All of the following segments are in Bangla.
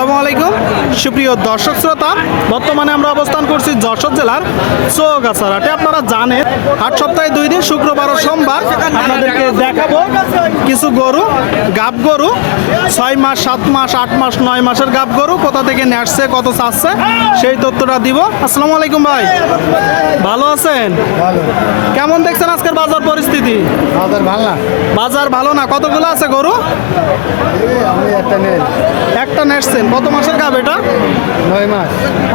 আসসালামু আলাইকুম। সুপ্রিয় দর্শক শ্রোতা বর্তমানে আমরা অবস্থান করছি যশোর জেলার চৌগাছার হাটে আপনারা জানেন আট সপ্তাহে দুই দিন শুক্রবার ও সোমবার আপনাদেরকে দেখাবো কিছু গরু গাব গরু। ছয় মাস সাত মাস আট মাস নয় মাসের গাব গরু কোথা থেকে নেটছে কত চাচ্ছে সেই তথ্যটা দিব। আসসালামু আলাইকুম ভাই। ভালো আছেন? কেমন দেখছেন আজকের বাজার পরিস্থিতি? আমাদের ভালো না। বাজার ভালো না? কতগুলো আছে গরু? একটা নেই। একটা নেসছেন কত মাসের গাব এটা? নয় মাস।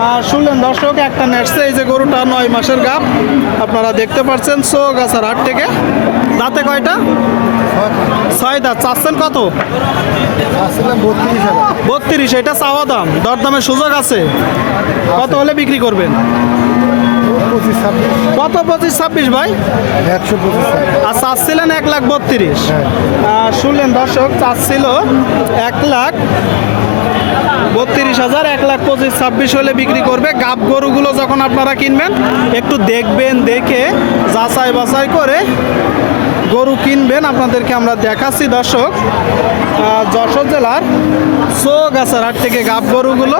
আর শুনলেন দর্শক একটা নেটসে এই যে গরুটা নয় মাসের গাপ আপনারা দেখতে পাচ্ছেন সো গাছার হাট থেকে। দাঁতে কয়টা? ছয় দাঁত। চাচ্ছেন কত? বত্রিশ এটা চাওয়া দাম। দরদামের সুযোগ আছে? কত হলে বিক্রি করবেন? কত পঁচিশ ছাব্বিশ ভাই? একশো। আর চাচ্ছিলেন এক লাখ বত্রিশ। হ্যাঁ। শুনলেন দর্শক চাচ্ছিল এক লাখ বত্রিশ হাজার এক লাখ পঁচিশ ছাব্বিশ হলে বিক্রি করবে। গাব গরুগুলো যখন আপনারা কিনবেন একটু দেখবেন দেখে যাচাই বাছাই করে গরু কিনবেন আপনাদেরকে আমরা দেখাচ্ছি। দর্শক যশোর জেলার চৌগাছার হাট থেকে গাব গরুগুলো।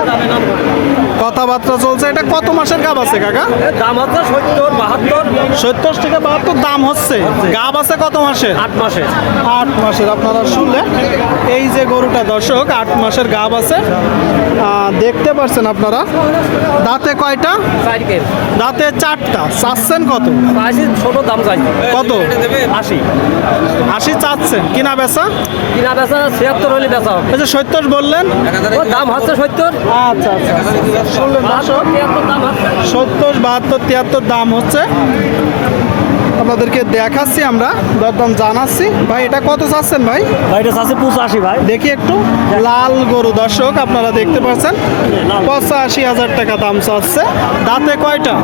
কথাবার্তা চলছে। এটা কত মাসের গাব আছে কাকা? দাম হচ্ছে সত্তর বাহাত্তর। সত্তর থেকে বাহাত্তর দাম হচ্ছে। গাব আছে কত মাসের? আট মাসে আট মাসের আপনারা শুনলেন এই যে গরুটা দর্শক আট মাসের গাব আছে। দেখতে পারছেন আপনারা? দাঁতে কয়টা? দাঁতে চারটা। চাচ্ছেন কত? ছোট দাম চাই কত? আশি। আশি চাচ্ছেন। কিনা বেচা? কিনা বেচা? ছিয়াত্তর হলে বেচা হবে। যে সত্তর বললেন? দাম হচ্ছে সত্তর। আচ্ছা আচ্ছা শুনলেন দাম হচ্ছে। সত্তর বাহাত্তর তিয়াত্তর দাম হচ্ছে আপনাদেরকে দেখাচ্ছি আমরা দরদাম জানাচ্ছি। ভাই এটা কত চাচ্ছেন ভাই? ভাইটা চাচ্ছে পঁচাশি ভাই। দেখি একটু। লাল গরু দর্শক আপনারা দেখতে পাচ্ছেন। পঁচাশি হাজার টাকা দাম চাচ্ছে। দাঁতে কয়টা?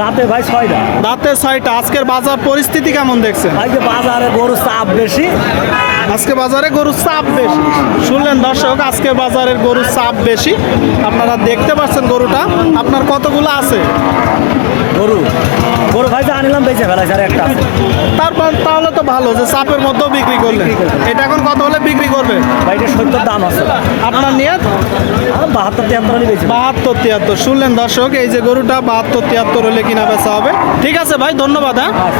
দাঁতে ভাই ছয়টা। দাঁতে ছয়টা। আজকের বাজার পরিস্থিতি কেমন দেখছেন? ভাই যে বাজারে গরু চাপ বেশি। আজকে বাজারে গরুর চাপ বেশি। শুনলেন দর্শক আজকে বাজারের গরুর চাপ বেশি। আপনারা দেখতে পাচ্ছেন গরুটা। আপনার কতগুলো আছে? গরু। গরু ভাই তো আনিলাম বেঁচে ফেলা স্যার একটা আছে। তারপর তাহলে তো ভালো যে চাপের মধ্যেও বিক্রি করলেন। এটা এখন কত হলে বিক্রি করবে? ভাইটা সত্তর দাম আছে। আপনার নিয়ে বাহাত্তর তিয়াত্তর হলে বাহাত্তর তিয়াত্তর। শুনলেন দর্শক এই যে গরুটা বাহাত্তর তিয়াত্তর হলে কিনা বেচা হবে। ঠিক আছে ভাই ধন্যবাদ হ্যাঁ? আহ,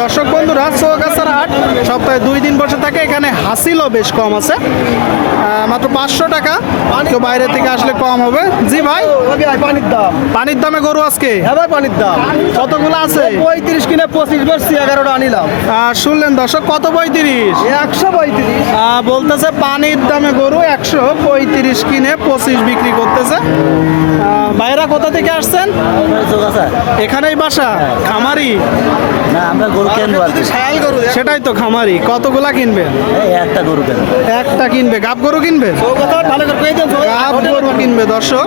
দর্শক বন্ধুরা চৌগাছার হাট সপ্তাহে দুই দিন বসে থাকে এখানে হাসিলও বেশ কম আছে। মাত্র পাঁচশো টাকা। কেউ বাইরে থেকে আসলে কম হবে। জি ভাই পানির দাম পানির দামে গরু আজকে? হ্যাঁ ভাই পানির দাম। কতগুলো আছে? পঁয়ত্রিশ কিনে পঁচিশ বেশি এগারোটা আনিলাম। আর শুনলেন দর্শক কত পঁয়ত্রিশ? একশো পঁয়ত্রিশ। বলতেছে পানির দামে গরু একশো পঁয়ত্রিশ কিনে পঁচিশ বিক্রি করতেছে। ভাইরা কোথা থেকে আসছেন? এখানেই বাসা? খামারি? আর কি। সেটাই তো খামারি। কতগুলা কিনবে? একটা গরু কেন একটা কিনবে। গাব গরু কিনবে? গাব গরু কিনবে দর্শক।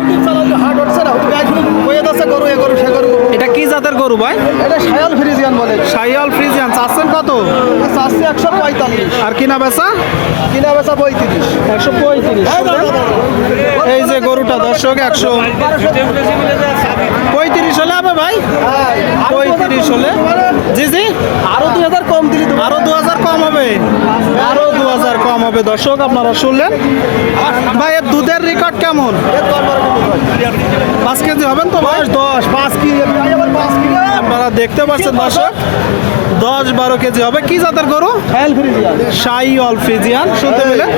এটা কি জাতের গরু ভাই? এটা সায়াল ফ্রিজিয়ান বলে। সাইয়াল ফ্রিজিয়ান চাচ্ছেন কত? চারশো একশো পঁয়তাল্লিশ। আর কিনা বেচা? কিনা বেচা পঁয়ত্রিশ। একশো পঁয়ত্রিশ এই যে গরুটা দর্শক একশো পঁয়ত্রিশ হলে হবে ভাই? পঁয়ত্রিশ হলে? জি জি। আরও দুই হাজার কম দিলি আরও দু হাজার কম হবে? আরও দু হাজার কম হবে। দর্শক আপনারা শুনলেন? ভাই এর দুধের রেকর্ড কেমন? পাঁচ কেজি হবেন তো দশ দশ পাঁচ কেজি আপনারা দেখতে পাচ্ছেন দর্শক দশ বারো কেজি হবে। কি জাতের গরু? সাই শাই অল ফ্রিজিয়ান শুনতে পেলেন?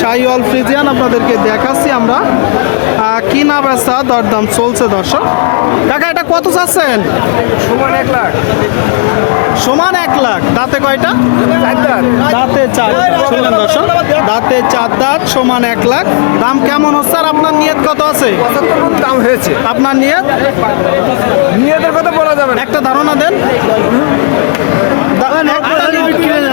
শাই অল ফ্রিজিয়ান আপনাদেরকে দেখাচ্ছি আমরা। কিনা বেচা দরদাম চলছে দর্শক। কাকা এটা কত চাচ্ছেন? সমান এক লাখ। সমান এক লাখ। দাঁতে কয়টা? দাঁতে। চার শুনলেন দর্শক দাঁতে চার দাঁত সমান এক লাখ। দাম কেমন হচ্ছে আর আপনার নিয়ত কত আছে? দাম হয়েছে। আপনার নিয়ত? নিয়েদের কথা বলা যাবে একটা ধারণা দেন। হলে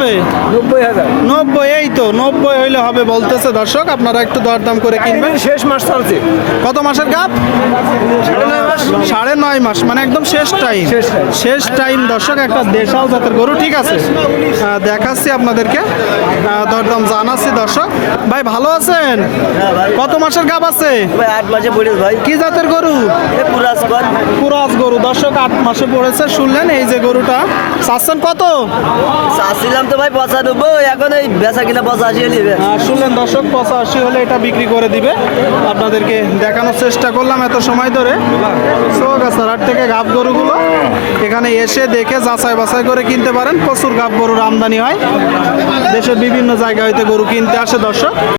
হবে? নব্বই হাজার। নব্বই এই তো নব্বই হইলে হবে বলতেছে দর্শক আপনারা একটু দরদাম করে কিনবেন। শেষ মাস চলছে। কত মাসের গাপ সাড়ে নয় মাস মানে একদম শেষ টাইম শেষ শেষ টাইম দর্শক একটা দেশাল জাতের গরু ঠিক আছে? দেখাচ্ছি আপনাদেরকে। দরদাম জানাচ্ছি দর্শক। ভাই ভালো আছেন? কত মাসের গাপ আছে? ভাই আট মাসে পড়িস ভাই। কি জাতের গরু? এ পুরাস কর কুরাজ গরু। দর্শক আট মাসে পড়েছে শুনলেন এই যে গরুটা। চাচ্ছেন কত? চাচ্ছিলাম তো ভাই পঁচানব্বই এখন এই বেচা কিনা পঁচাশি নিবে শুনলেন দর্শক পঁচাশি হলে এটা বিক্রি করে দিবে। আপনাদেরকে দেখানোর চেষ্টা করলাম এত সময় ধরে। হাট থেকে গাব গরুগুলো এখানে এসে দেখে যাচাই বাছাই করে কিনতে পারেন। প্রচুর গাব গরুর আমদানি হয়। দেশের বিভিন্ন জায়গা হইতে গরু কিনতে আসে দর্শক।